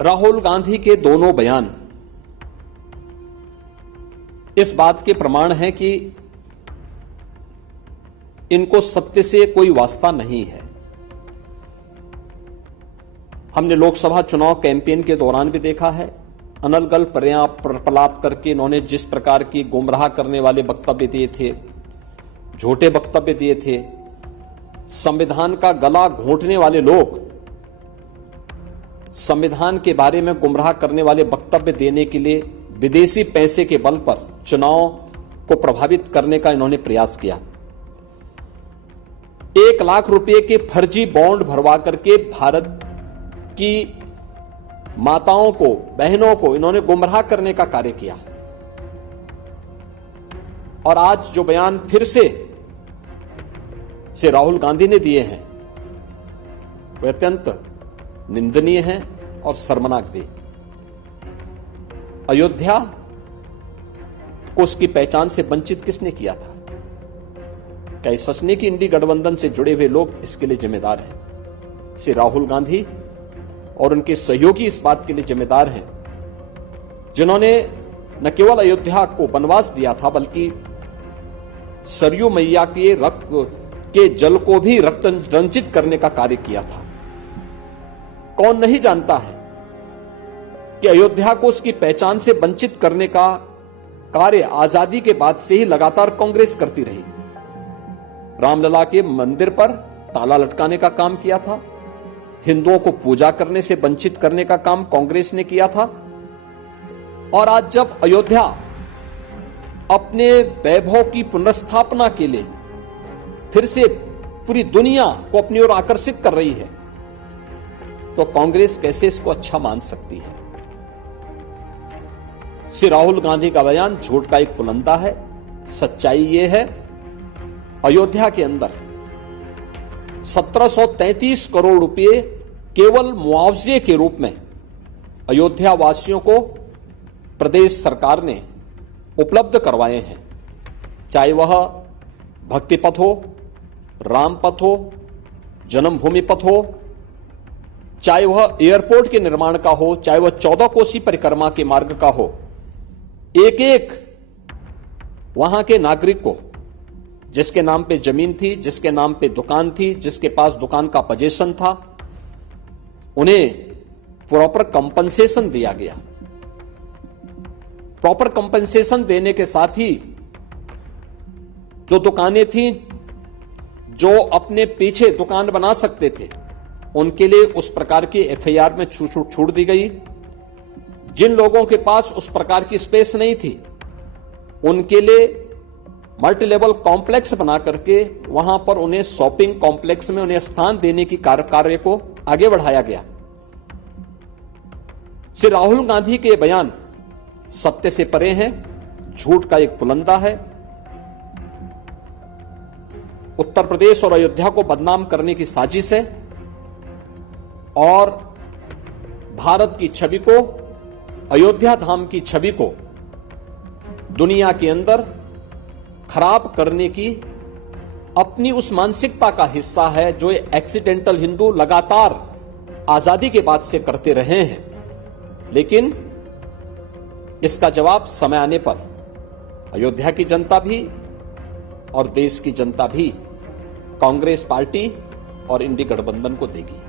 राहुल गांधी के दोनों बयान इस बात के प्रमाण हैं कि इनको सत्य से कोई वास्ता नहीं है। हमने लोकसभा चुनाव कैंपेन के दौरान भी देखा है, अनर्गल प्रलाप करके इन्होंने जिस प्रकार की गुमराह करने वाले वक्तव्य दिए थे, झूठे वक्तव्य दिए थे, संविधान का गला घोंटने वाले लोग संविधान के बारे में गुमराह करने वाले वक्तव्य देने के लिए विदेशी पैसे के बल पर चुनाव को प्रभावित करने का इन्होंने प्रयास किया। 1 लाख रुपए के फर्जी बॉन्ड भरवा करके भारत की माताओं को, बहनों को इन्होंने गुमराह करने का कार्य किया। और आज जो बयान फिर से राहुल गांधी ने दिए हैं वे अत्यंत निंदनीय हैं और शर्मनाक भी। अयोध्या को उसकी पहचान से वंचित किसने किया था? क्या इस सच नहीं कि इंडी गठबंधन से जुड़े हुए लोग इसके लिए जिम्मेदार हैं? श्री राहुल गांधी और उनके सहयोगी इस बात के लिए जिम्मेदार हैं जिन्होंने न केवल अयोध्या को वनवास दिया था बल्कि सरयू मैया के रक्त के जल को भी रक्त रंजित करने का कार्य किया था। कौन नहीं जानता है कि अयोध्या को उसकी पहचान से वंचित करने का कार्य आजादी के बाद से ही लगातार कांग्रेस करती रही। रामलला के मंदिर पर ताला लटकाने का काम किया था, हिंदुओं को पूजा करने से वंचित करने का काम कांग्रेस ने किया था। और आज जब अयोध्या अपने वैभव की पुनर्स्थापना के लिए फिर से पूरी दुनिया को अपनी ओर आकर्षित कर रही है तो कांग्रेस कैसे इसको अच्छा मान सकती है? श्री राहुल गांधी का बयान झूठ का एक पुलंदा है। सच्चाई यह है, अयोध्या के अंदर 1733 करोड़ रुपए केवल मुआवजे के रूप में अयोध्या वासियों को प्रदेश सरकार ने उपलब्ध करवाए हैं। चाहे वह भक्ति पथ हो, राम पथ हो, जन्मभूमि पथ हो, चाहे वह एयरपोर्ट के निर्माण का हो, चाहे वह 14 कोसी परिक्रमा के मार्ग का हो, एक एक वहां के नागरिक को जिसके नाम पे जमीन थी, जिसके नाम पे दुकान थी, जिसके पास दुकान का पोजीशन था, उन्हें प्रॉपर कंपनसेशन दिया गया। प्रॉपर कंपनसेशन देने के साथ ही जो दुकानें थीं, जो अपने पीछे दुकान बना सकते थे, उनके लिए उस प्रकार की एफआईआर में छूट दी गई। जिन लोगों के पास उस प्रकार की स्पेस नहीं थी, उनके लिए मल्टी लेवल कॉम्प्लेक्स बना करके वहां पर उन्हें शॉपिंग कॉम्प्लेक्स में उन्हें स्थान देने की कार्य को आगे बढ़ाया गया। श्री राहुल गांधी के बयान सत्य से परे हैं, झूठ का एक पुलंदा है। उत्तर प्रदेश और अयोध्या को बदनाम करने की साजिश है और भारत की छवि को, अयोध्या धाम की छवि को दुनिया के अंदर खराब करने की अपनी उस मानसिकता का हिस्सा है जो एक्सीडेंटल हिंदू लगातार आजादी के बाद से करते रहे हैं। लेकिन इसका जवाब समय आने पर अयोध्या की जनता भी और देश की जनता भी कांग्रेस पार्टी और इंडी गठबंधन को देगी।